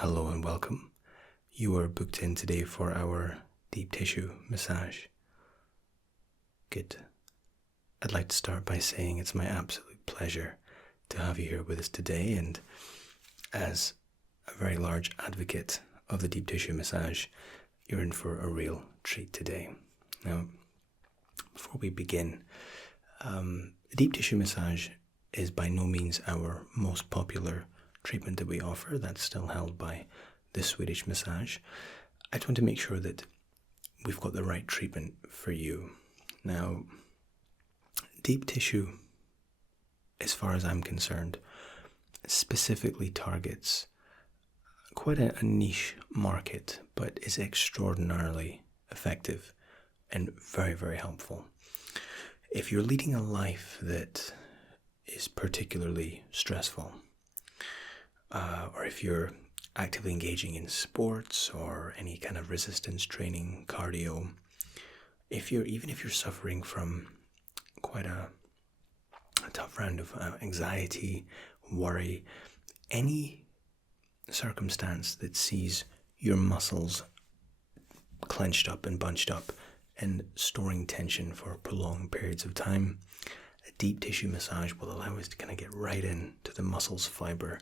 Hello and welcome. You are booked in today for our deep tissue massage. Good. I'd like to start by saying it's my absolute pleasure to have you here with us today, and as a very large advocate of the deep tissue massage, you're in for a real treat today. Now, before we begin, deep tissue massage is by no means our most popular treatment that we offer. That's still held by the Swedish massage. I just want to make sure that we've got the right treatment for you. Now, deep tissue, as far as I'm concerned, specifically targets quite a niche market, but is extraordinarily effective and very, very helpful. If you're leading a life that is particularly stressful, or if you're actively engaging in sports or any kind of resistance training, cardio, even if you're suffering from quite a tough round of anxiety, worry, any circumstance that sees your muscles clenched up and bunched up and storing tension for prolonged periods of time, a deep tissue massage will allow us to kind of get right into the muscle's fiber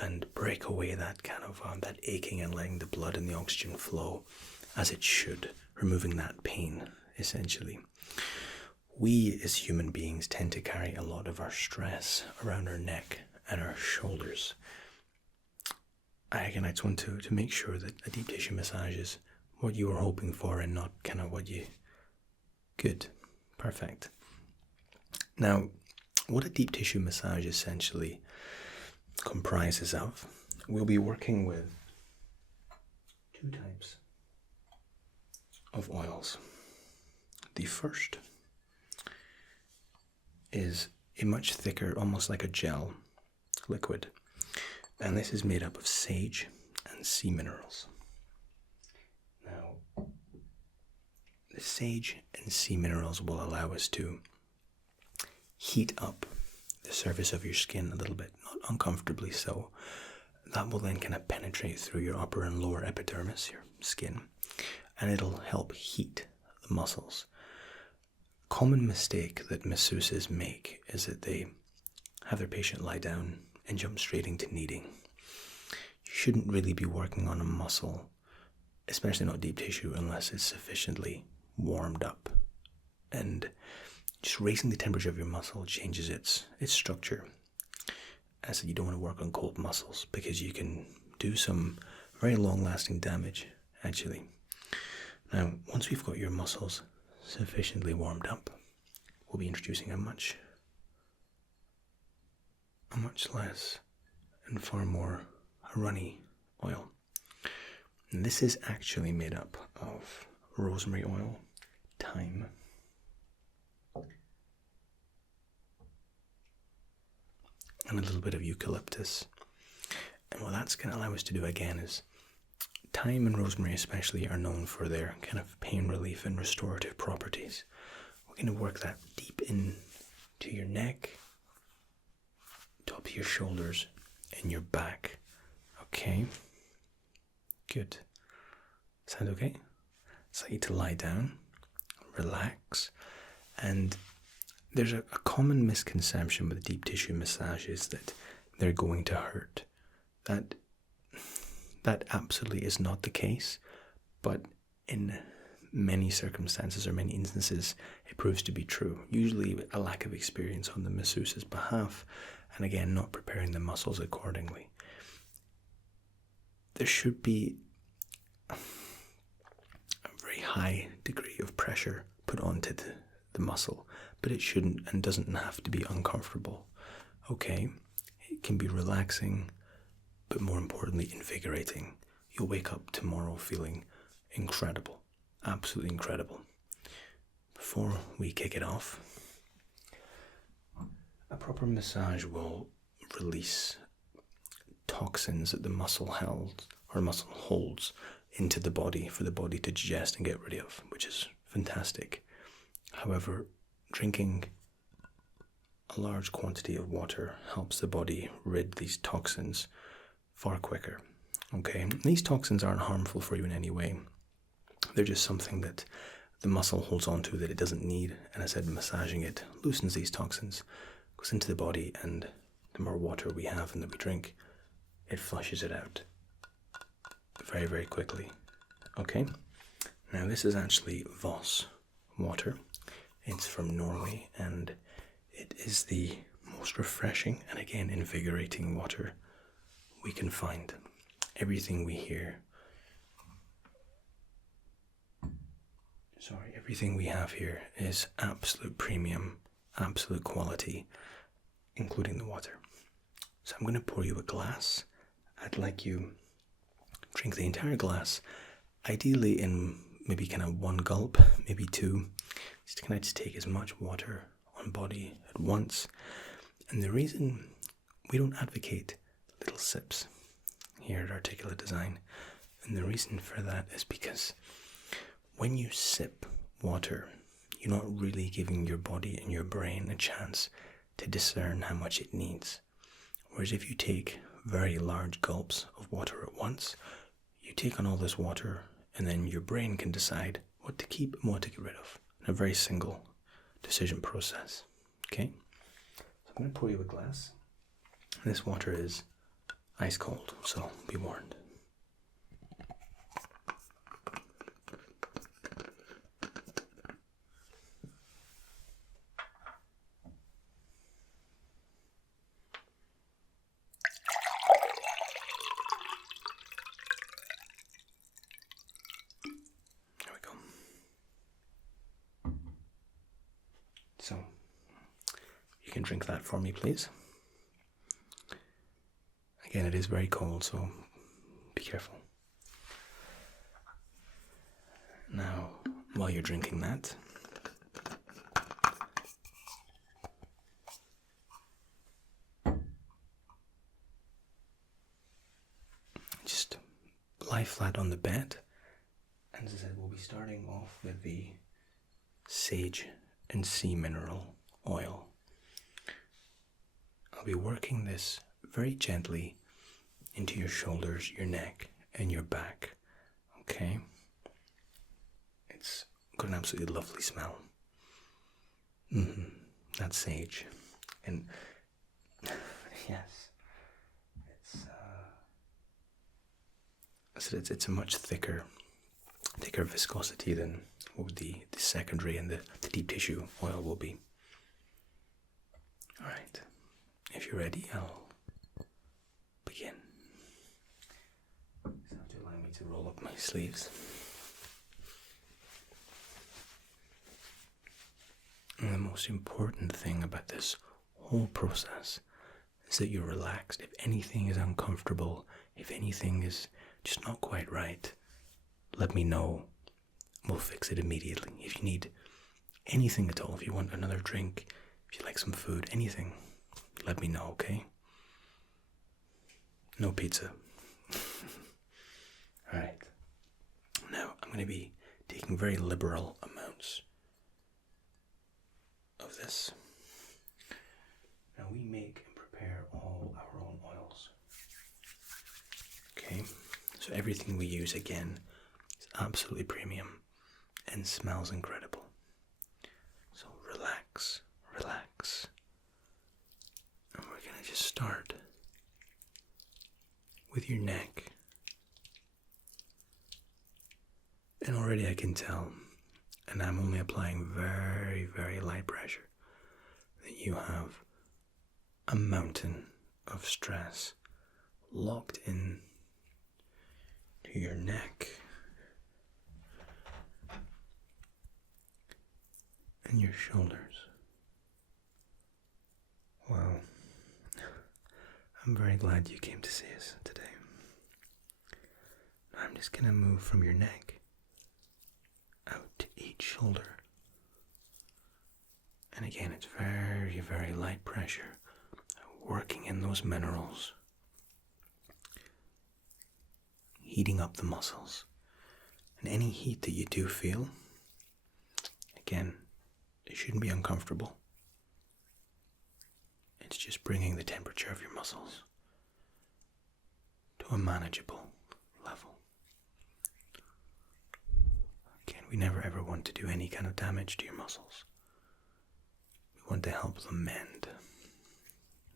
and break away that kind of that aching and letting the blood and the oxygen flow as it should, removing that pain, essentially. We as human beings tend to carry a lot of our stress around our neck and our shoulders. I just want to make sure that a deep tissue massage is what you were hoping for and not kind of what you... Good. Perfect. Now, what a deep tissue massage essentially comprises of, we'll be working with two types of oils. The first is a much thicker, almost like a gel liquid, and this is made up of sage and sea minerals. Now, the sage and sea minerals will allow us to heat up the surface of your skin a little bit, not uncomfortably so. That will then kind of penetrate through your upper and lower epidermis, your skin, and it'll help heat the muscles. A common mistake that masseuses make is that they have their patient lie down and jump straight into kneading. You shouldn't really be working on a muscle, especially not deep tissue, unless it's sufficiently warmed up. And just raising the temperature of your muscle changes its structure. I said you don't want to work on cold muscles because you can do some very long-lasting damage, actually. Now, once we've got your muscles sufficiently warmed up, we'll be introducing a much less and far more runny oil. And this is actually made up of rosemary oil, thyme, and a little bit of eucalyptus. And what that's going to allow us to do again is, thyme and rosemary especially are known for their kind of pain relief and restorative properties. We're going to work that deep into your neck, top of your shoulders, and your back. Okay? Good. Sound okay? So you to lie down, relax, and there's a common misconception with deep tissue massages that they're going to hurt. That absolutely is not the case, but in many circumstances or many instances, it proves to be true. Usually a lack of experience on the masseuse's behalf, and again, not preparing the muscles accordingly. There should be a very high degree of pressure put onto the muscle, but it shouldn't and doesn't have to be uncomfortable. Okay, it can be relaxing, but more importantly, invigorating. You'll wake up tomorrow feeling incredible, absolutely incredible. Before we kick it off, a proper massage will release toxins that the muscle holds into the body for the body to digest and get rid of, which is fantastic. However, drinking a large quantity of water helps the body rid these toxins far quicker. Okay, these toxins aren't harmful for you in any way. They're just something that the muscle holds on to that it doesn't need. And I said massaging it loosens these toxins, goes into the body, and the more water we have and that we drink, it flushes it out very, very quickly. Okay, now this is actually Voss water. It's from Norway, and it is the most refreshing and again invigorating water we can find. Everything we have here is absolute premium, absolute quality, including the water. So I'm going to pour you a glass. I'd like you drink the entire glass, ideally in maybe kind of one gulp, maybe two. Just kind of just take as much water on body at once. And the reason we don't advocate little sips here at Articulate Design, and the reason for that is because when you sip water, you're not really giving your body and your brain a chance to discern how much it needs. Whereas if you take very large gulps of water at once, you take on all this water and then your brain can decide what to keep and what to get rid of in a very single decision process. Okay? So I'm going to pour you a glass. This water is ice cold, so be warned. So, you can drink that for me, please. Again, it is very cold, so be careful. Now, while you're drinking that, just lie flat on the bed. And as I said, we'll be starting off with the sage and sea mineral oil. I'll be working this very gently into your shoulders, your neck, and your back. Okay? It's got an absolutely lovely smell. That's sage. And yes, it's a much thicker viscosity than what the secondary and the deep tissue oil will be. Alright, if you're ready, I'll begin. So you have to allow me to roll up my sleeves. And the most important thing about this whole process is that you're relaxed. If anything is uncomfortable, if anything is just not quite right, let me know. We'll fix it immediately. If you need anything at all, if you want another drink, if you like some food, anything, let me know, okay? No pizza. Alright. Now, I'm going to be taking very liberal amounts of this. Now, we make and prepare all our own oils. Okay? So everything we use, again, is absolutely premium and smells incredible. So relax, relax. And we're going to just start with your neck. And already I can tell, and I'm only applying very, very light pressure, that you have a mountain of stress locked in to your neck and your shoulders. Wow. I'm very glad you came to see us today. I'm just going to move from your neck out to each shoulder. And again, it's very, very light pressure, working in those minerals, heating up the muscles. And any heat that you do feel, again, it shouldn't be uncomfortable. It's just bringing the temperature of your muscles to a manageable we never ever want to do any kind of damage to your muscles. We want to help them mend,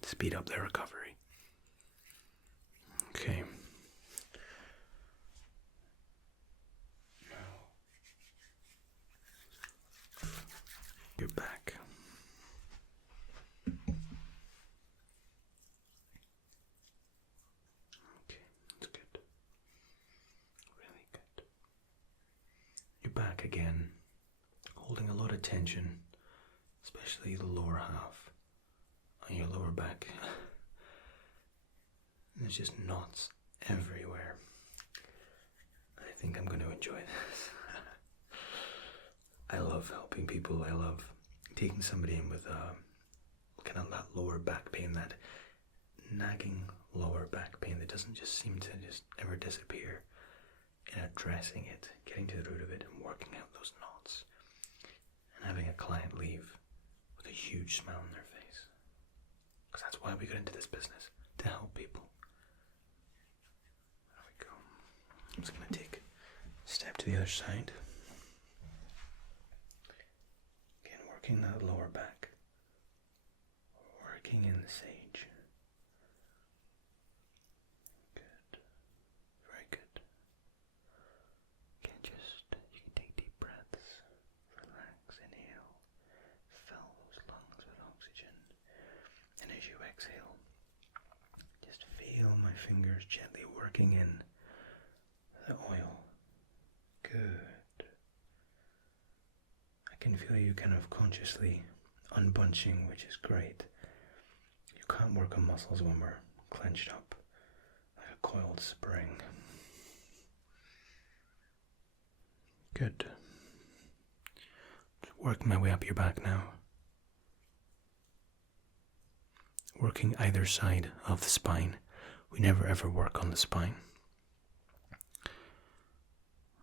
speed up their recovery. Okay. Now, your back. Okay, that's good. Really good. Your back again, holding a lot of tension, especially the lower half on your lower back. There's just knots everywhere. I think I'm going to enjoy this. I love helping people. I love taking somebody in with kind of that lower back pain, that nagging lower back pain that doesn't just seem to just ever disappear, and addressing it, getting to the root of it and working out those knots, and having a client leave with a huge smile on their face. Because that's why we got into this business, to help people. There we go. I'm just going to take a step to the other side. Again, working that lower back. Working in the sage. Good. Very good. Again, you can take deep breaths. Relax, inhale. Fill those lungs with oxygen. And as you exhale, just feel my fingers gently working in the oil. Good. I can feel you kind of consciously unbunching, which is great. You can't work on muscles when we're clenched up like a coiled spring. Good. Just working my way up your back now. Working either side of the spine. We never ever work on the spine.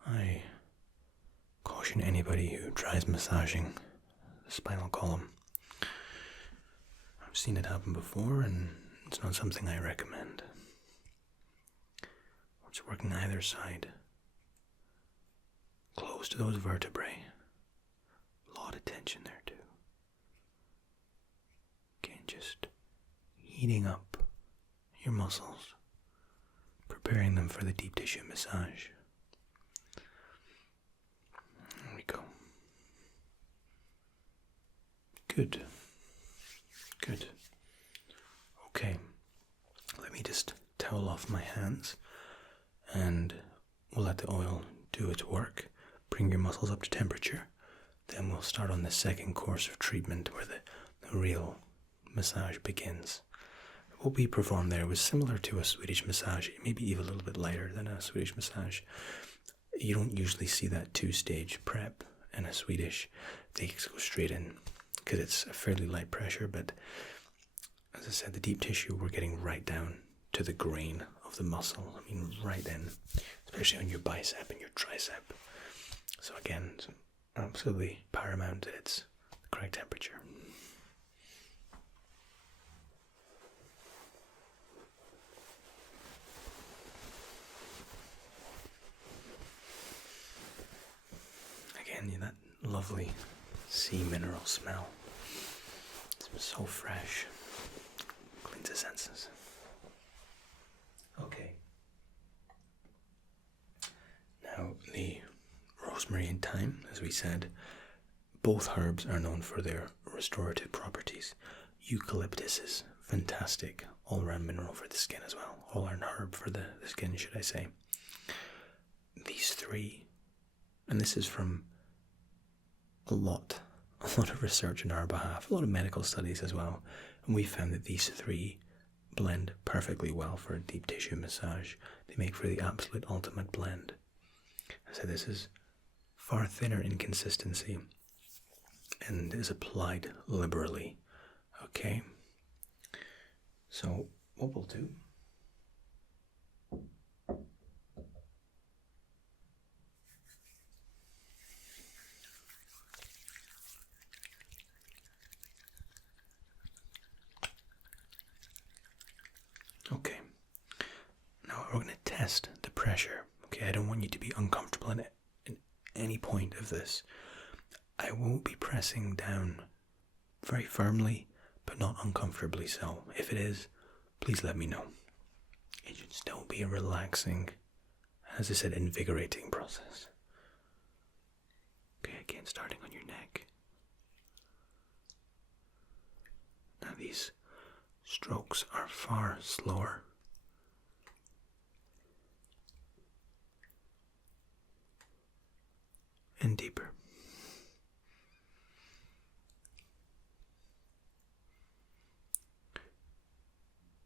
I caution anybody who tries massaging the spinal column. I've seen it happen before, and it's not something I recommend. We're just working either side, close to those vertebrae. A lot of tension there too. Again, just heating up your muscles, preparing them for the deep tissue massage. There we go. Good. Good. Okay. Let me just towel off my hands and we'll let the oil do its work. Bring your muscles up to temperature. Then we'll start on the second course of treatment where the real massage begins. What we performed there was similar to a Swedish massage, maybe even a little bit lighter than a Swedish massage. You don't usually see that two-stage prep in a Swedish. They go straight in because it's a fairly light pressure, but as I said, the deep tissue, we're getting right down to the grain of the muscle. I mean, right in, especially on your bicep and your tricep. So again, it's absolutely paramount that it's the correct temperature. Again, that lovely sea mineral smell. It's so fresh. Cleans the senses. Okay. Now, the rosemary and thyme, as we said, both herbs are known for their restorative properties. Eucalyptus is fantastic, all-round mineral for the skin as well. All-round herb for the skin, should I say. These three, and this is from a lot of research on our behalf, a lot of medical studies as well, and we found that these three blend perfectly well for a deep tissue massage. They make for the absolute ultimate blend. So this is far thinner in consistency and is applied liberally. Okay, so what we'll do okay, now we're going to test the pressure. Okay, I don't want you to be uncomfortable in any point of this, I won't be pressing down very firmly, but not uncomfortably so. If it is, please let me know. It should still be a relaxing, as I said, invigorating process. Okay, again, starting on your neck. Now these strokes are far slower. And deeper.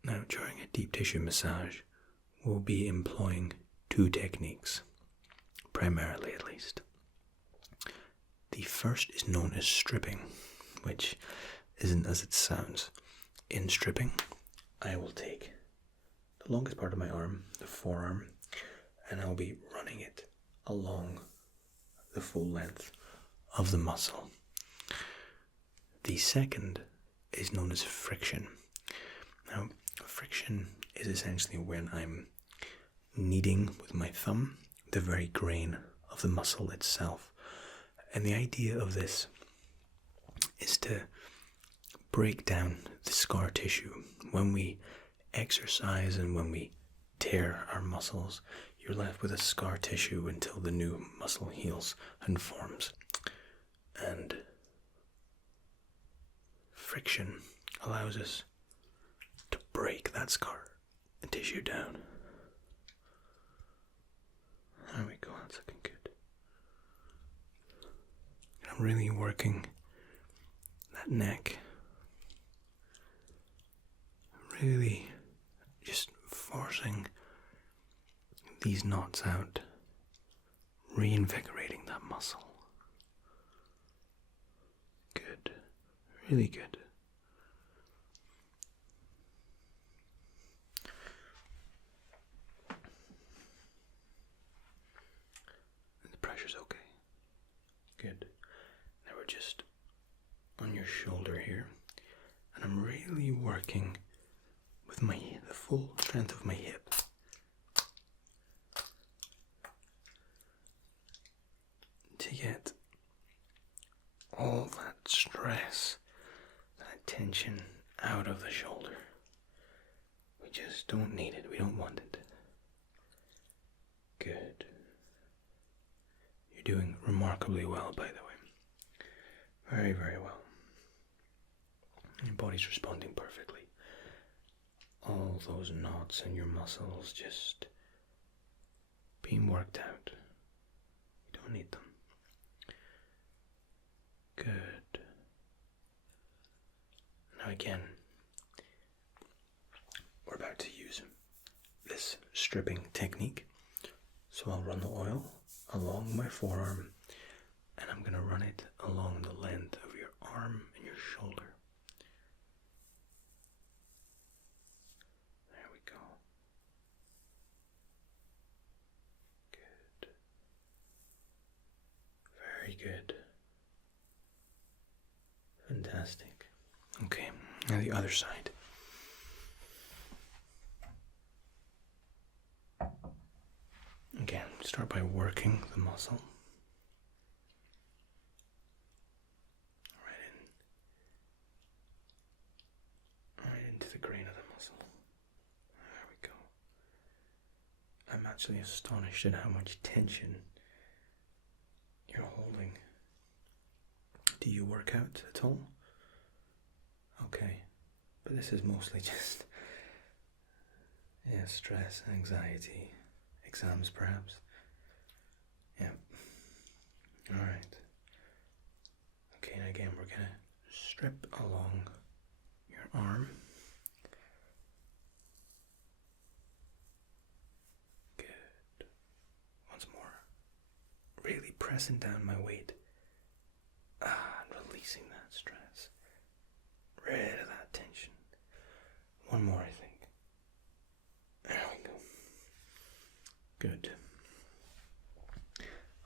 Now, during a deep tissue massage, we'll be employing two techniques, primarily at least. The first is known as stripping, which isn't as it sounds. In stripping, I will take the longest part of my arm, the forearm, and I'll be running it along the full length of the muscle. The second is known as friction. Now, friction is essentially when I'm kneading with my thumb the very grain of the muscle itself. And the idea of this is to break down the scar tissue. When we exercise and when we tear our muscles, you're left with a scar tissue until the new muscle heals and forms. And friction allows us to break that scar tissue down. There we go, that's looking good. I'm really working that neck. Really just forcing these knots out, reinvigorating that muscle. Good, really good. The pressure's okay. Good. Now we're just on your shoulder here, and I'm really working with the full strength of my hip. To get all that stress, that tension out of the shoulder. We just don't need it, we don't want it. Good. You're doing remarkably well, by the way. Very, very well. Your body's responding perfectly. All those knots in your muscles just being worked out. You don't need them. Good. Now again, we're about to use this stripping technique. So I'll run the oil along my forearm, and I'm going to run it along the length of your arm and your shoulder. There we go. Good. Very good. Fantastic. Okay, now the other side. Again, start by working the muscle. Right into the grain of the muscle. There we go. I'm actually astonished at how much tension you're holding. Do you work out at all? Okay, but this is mostly just stress, anxiety, exams perhaps. Yeah. Alright. Okay, and again we're gonna strip along your arm. Good. Once more. Really pressing down my weight. And releasing that stress. Rid of that tension. One more, I think. There we go. Good.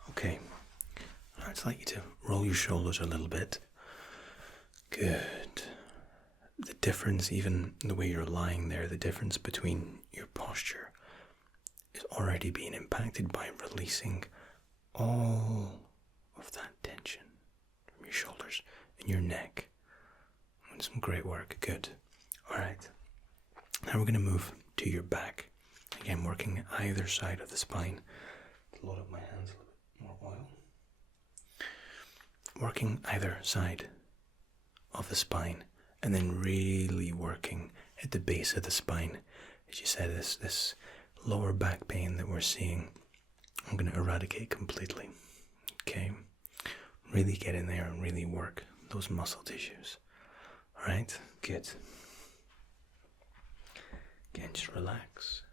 Okay. I'd like you to roll your shoulders a little bit. Good. The difference, even the way you're lying there, the difference between your posture is already being impacted by releasing all of that tension from your shoulders and your neck. Some great work. Good. Alright. Now we're going to move to your back. Again, working either side of the spine. Load up my hands a little bit more oil. Working either side of the spine, and then really working at the base of the spine. As you said, this lower back pain that we're seeing, I'm going to eradicate completely. Okay? Really get in there and really work those muscle tissues. Alright? Good. Again, just relax.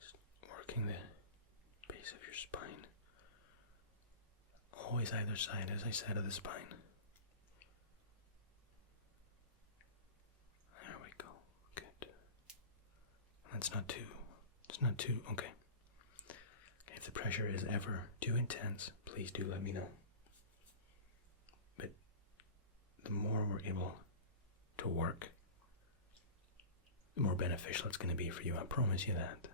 Just working the base of your spine. Always either side, as I said, of the spine. There we go. Good. That's not too. It's not too. Okay. If the pressure is ever too intense, please do let me know. But the more we're able to work, the more beneficial it's going to be for you. I promise you that.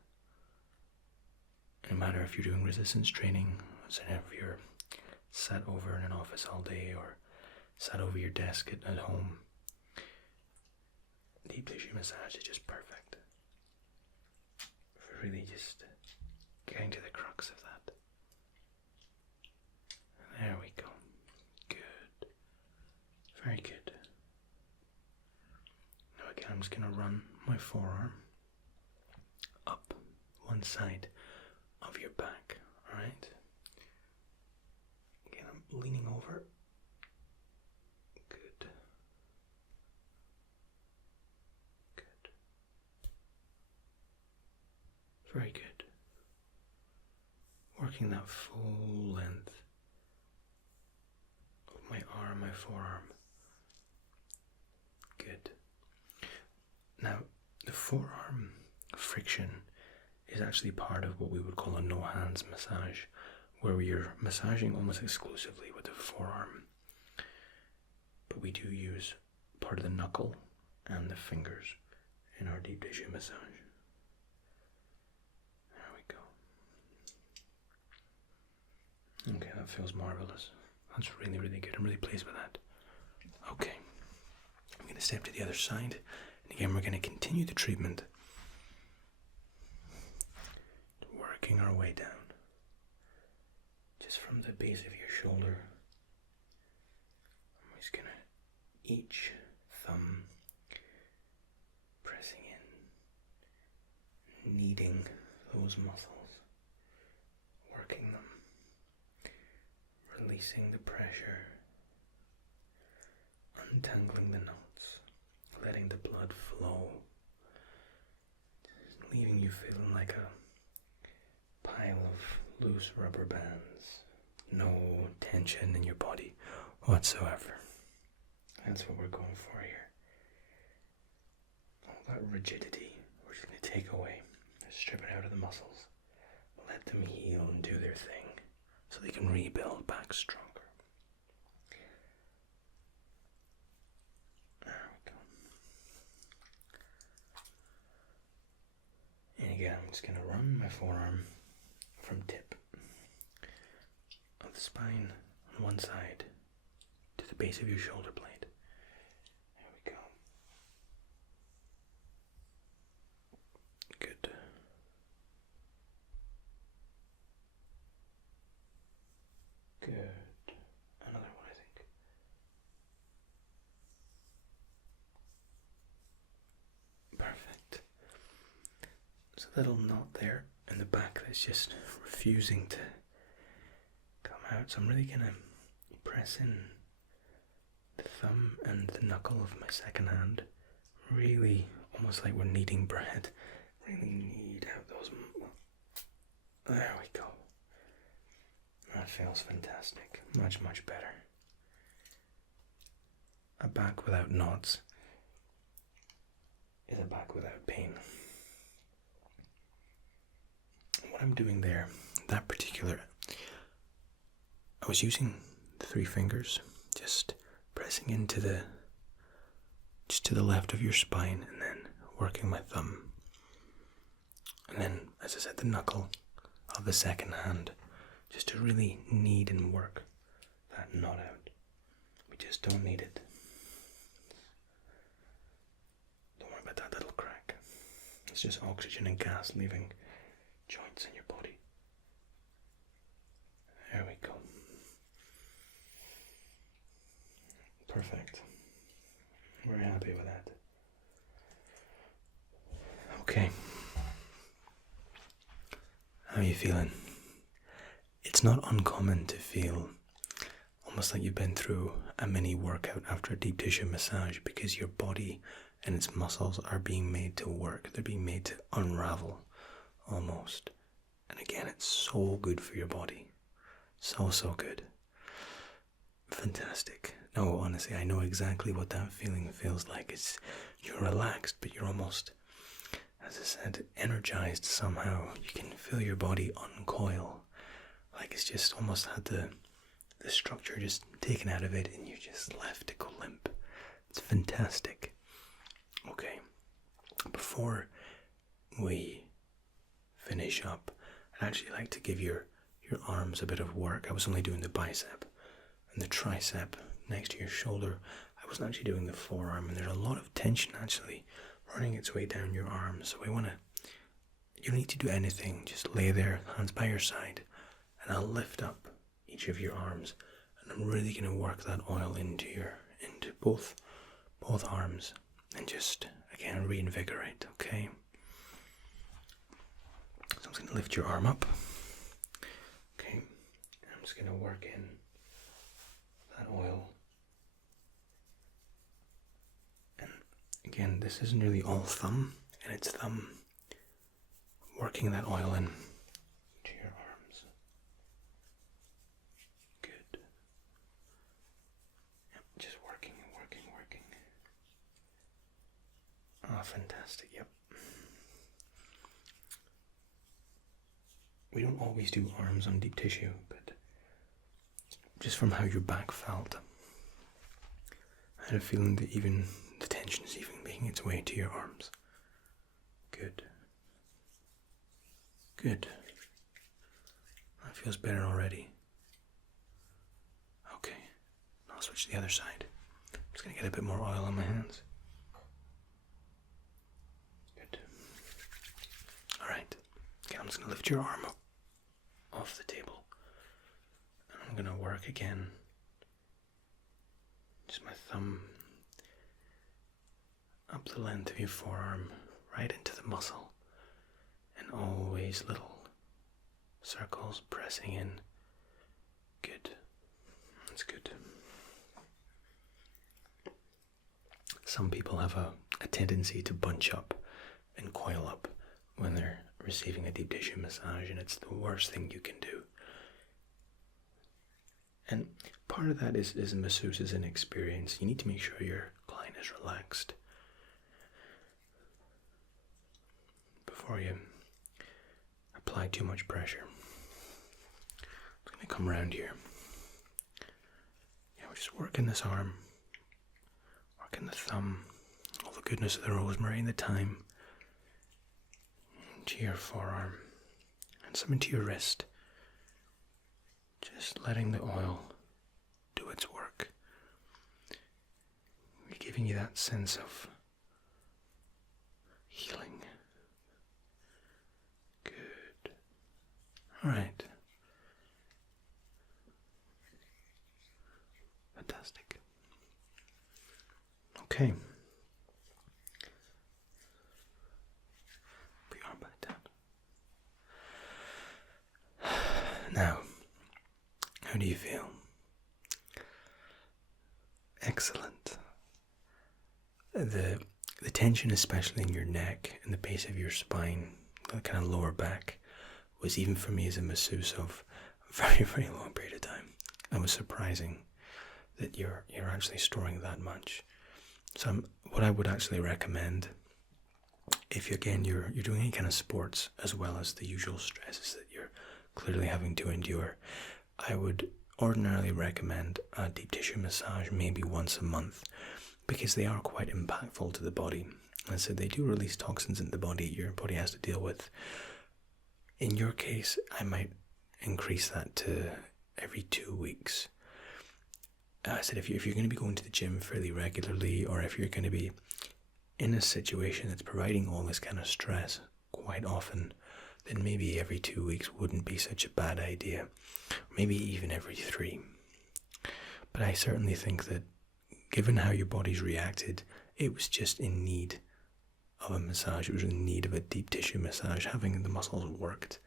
No matter if you're doing resistance training, if you're sat over in an office all day or sat over your desk at home, deep tissue massage is just perfect for really just getting to the crux of that. There we go. Good. Very good. Now again, I'm just going to run my forearm up one side of your back. Alright? Again, I'm leaning over. Good. Good. Very good. Working that full length of my arm, my forearm. Good. Now, the forearm friction is actually part of what we would call a no hands massage, where you're massaging almost exclusively with the forearm. But we do use part of the knuckle and the fingers in our deep tissue massage. There we go. Okay, that feels marvelous. That's really, really good. I'm really pleased with that. Okay, I'm going to step to the other side. And again, we're going to continue the treatment. Working our way down. Just from the base of your shoulder. I'm just going to each thumb pressing in, kneading those muscles, working them, releasing the pressure, untangling the knots, letting the blood flow, leaving you feeling like a pile of loose rubber bands, no tension in your body whatsoever. That's what we're going for here. All that rigidity, we're just going to take away, strip it out of the muscles, let them heal and do their thing so they can rebuild back stronger. There we go. And again, I'm just going to run my forearm from tip of the spine on one side to the base of your shoulder blade. There we go. Good. Good. Another one, I think. Perfect. There's a little knot there in the back that's just refusing to come out, so I'm really going to press in the thumb and the knuckle of my second hand, really almost like we're kneading bread. Really knead out those. There we go. That feels fantastic. Much, much better. A back without knots is a back without pain. What I'm doing there, that particular, I was using the 3 fingers, just pressing into just to the left of your spine, and then working my thumb. And then, as I said, the knuckle of the second hand, just to really knead and work that knot out. We just don't need it. Don't worry about that little crack. It's just oxygen and gas leaving joints in your body. There we go. Perfect. We're happy with that. Okay. How are you feeling? It's not uncommon to feel almost like you've been through a mini workout after a deep tissue massage, because your body and its muscles are being made to work. They're being made to unravel almost. And again, it's so good for your body. So good. Fantastic. No, honestly, I know exactly what that feeling feels like. You're relaxed, but you're almost, as I said, energized somehow. You can feel your body uncoil. Like it's just almost had the structure just taken out of it, and you're just left to go limp. It's fantastic. Okay, before we finish up, I'd actually like to give your arms a bit of work. I was only doing the bicep and the tricep next to your shoulder. I wasn't actually doing the forearm, and there's a lot of tension actually running its way down your arms. So you don't need to do anything. Just lay there, hands by your side, and I'll lift up each of your arms, and I'm really going to work that oil into both arms, and just again reinvigorate. Okay, so I'm just going to lift your arm up. Okay, I'm just going to work in that oil, and again, this isn't really all thumb, and it's thumb working that oil in to your arms. Good. Yep, just working. Oh, fantastic. Yep. We don't always do arms on deep tissue, but just from how your back felt, I had a feeling that even the tension is even making its way to your arms. Good. That feels better already. Okay, I'll switch to the other side. I'm just going to get a bit more oil on my hands. Good. Alright, okay, I'm just going to lift your arm up off the table, and I'm going to work again. Just my thumb up the length of your forearm, right into the muscle, and always little circles pressing in. Good. That's good. Some people have a tendency to bunch up and coil up when they're receiving a deep tissue massage, and it's the worst thing you can do. And part of that is a masseuse's inexperience. You need to make sure your client is relaxed before you apply too much pressure. I'm going to come around here. Yeah, we're just working this arm, working the thumb, all the goodness of the rosemary and the thyme, into your forearm, and some into your wrist. Just letting the oil do its work. We're giving you that sense of healing. Good. Alright. Fantastic. Okay. Put your arm back down. Now, how do you feel? Excellent. The tension, especially in your neck and the base of your spine, the kind of lower back, was, even for me as a masseuse of a very, very long period of time, it was surprising that you're actually storing that much. So what I would actually recommend, if you're doing any kind of sports as well as the usual stresses that you're clearly having to endure, I would ordinarily recommend a deep tissue massage maybe once a month, because they are quite impactful to the body. And so they do release toxins in the body. Your body has to deal with In your case, I might increase that to every 2 weeks. I said if you're going to be going to the gym fairly regularly, or if you're going to be in a situation that's providing all this kind of stress quite often, then maybe every 2 weeks wouldn't be such a bad idea. Maybe even every 3. But I certainly think that given how your body's reacted, it was just in need of a massage. It was in need of a deep tissue massage, having the muscles worked,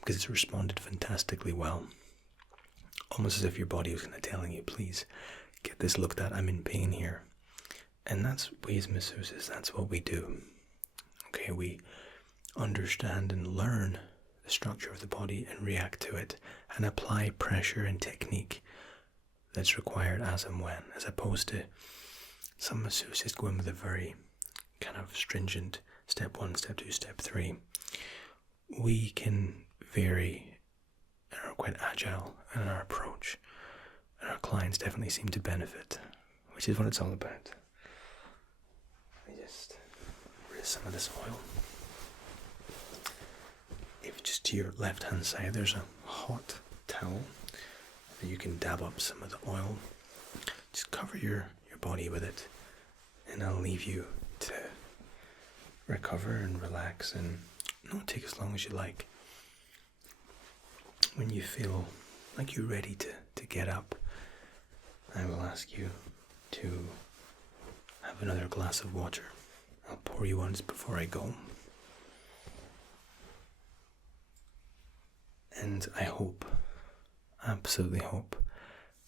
because it's responded fantastically well. Almost as if your body was kind of telling you, please, get this looked at, I'm in pain here. And that's we as masseuses, that's what we do. Okay, we understand and learn the structure of the body and react to it and apply pressure and technique that's required as and when, as opposed to some masseuses go in with a very kind of stringent step 1, step 2, step 3. We can vary and are quite agile in our approach, and our clients definitely seem to benefit, which is what it's all about. Let me just rid some of this oil. If just to your left hand side there's a hot towel that you can dab up some of the oil, just cover your body with it, and I'll leave you to recover and relax, and take as long as you like. When you feel like you're ready to get up, I will ask you to have another glass of water. I'll pour you one before I go. And I hope, absolutely hope,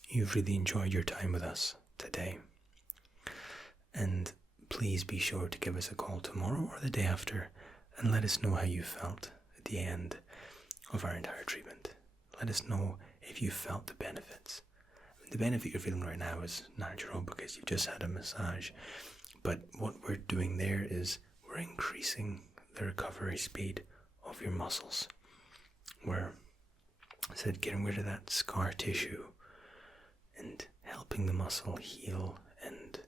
you've really enjoyed your time with us today. And please be sure to give us a call tomorrow or the day after and let us know how you felt at the end of our entire treatment. Let us know if you felt the benefits. The benefit you're feeling right now is natural because you've just had a massage. But what we're doing there is we're increasing the recovery speed of your muscles. We're, I said, getting rid of that scar tissue and helping the muscle heal. And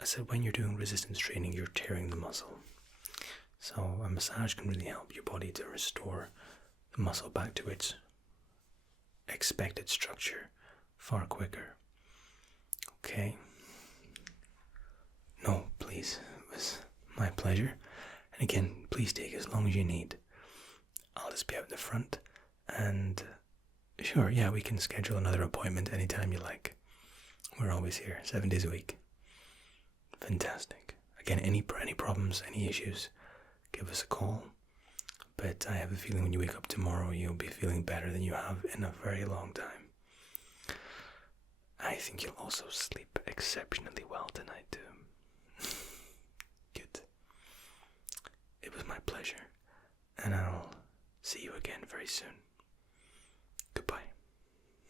I said, when you're doing resistance training, you're tearing the muscle. So a massage can really help your body to restore the muscle back to its expected structure far quicker. Okay? No, please. It was my pleasure. And again, please take as long as you need. I'll just be out in the front, and sure, yeah, we can schedule another appointment anytime you like. We're always here, 7 days a week. Fantastic. Again, any problems, any issues, give us a call. But I have a feeling when you wake up tomorrow, you'll be feeling better than you have in a very long time. I think you'll also sleep exceptionally well tonight too. Good. It was my pleasure, and I'll see you again very soon. Goodbye.